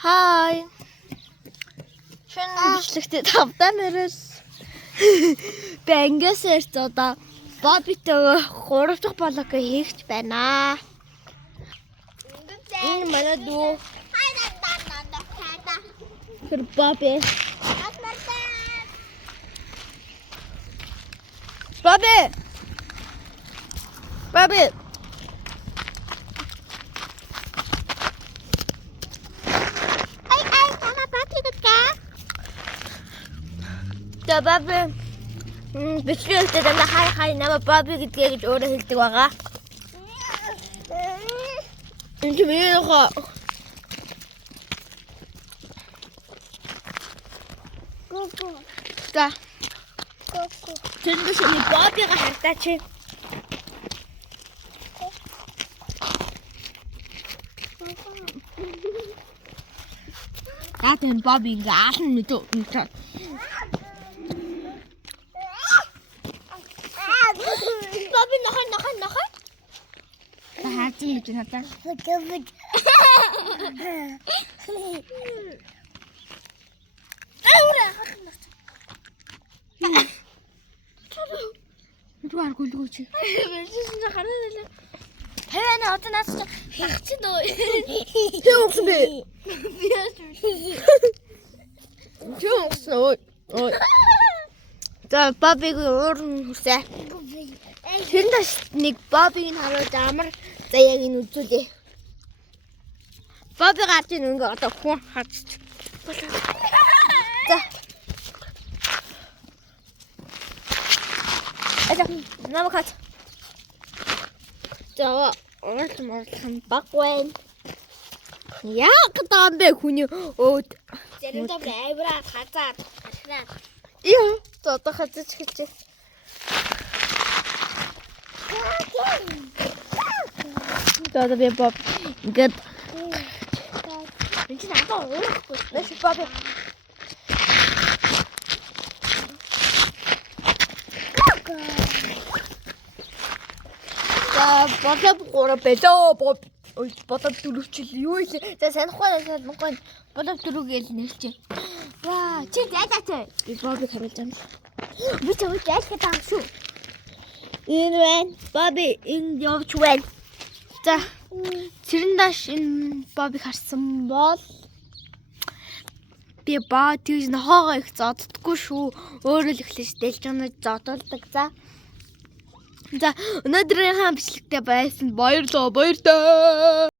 Hi. Шинэ бичлэгтээ тавтаа нэрээс бэнгээс одоо Бобитой 3 дахь блок хийгч байна. Энэ манай дүү. Тэр Боби. Боби. Боби. Бобби бичлэгтээ дандаа хай намайг Бобби гэдгээ гэж өөрөө хэлдэг байгаа. Энд мээрхо. Коко. Та. Коко. Тэнд шинэ Боббига хартаач. Тэн Бобби гаална мэдээ. Бобби нахан. Хаачин гэж надаа. Дуар гүлгүүч. Бэлсэн хараа. Хэвэн одоо наас хягч нөө. Тэвс бэ. Тэвс ой. За Боббиг уурн хүсэ. Тэндээс нэг Боббиг харуулж амар за яг энэ үзүүлээ. Бобби гарч ийн ингээ одоо хүн харж. За. Намайг хат. За орлон багвэн. Яг таамбэ хүний өөд. Зэрэг добре айбраа хазаад. Яа, одоо хазаж хэлчихэ. Тогда би Боб ингээд энэ надад уурахгүй. Нэш Боб. За Боб гоо бэлөө Боб. Ой Боб дөрөвчл юу вэ? За санахгүй Боб дөрөвгээл нэрлчээ. Ваа, чи яагаад би Бобыг харуулж байгаа юм. Би ч үгүй яагаад таах шүү. Энэ байна. Бобби энэ явж байна. За тэрэн дааш энэ Боббиг харсан бол би тийж нохоогоо их зоддггүй шүү. Өөрөө л эхлэж дэлж оноо зодолдог. За өнөөдрийнхээ бичлэгтээ байсан баярлалаа.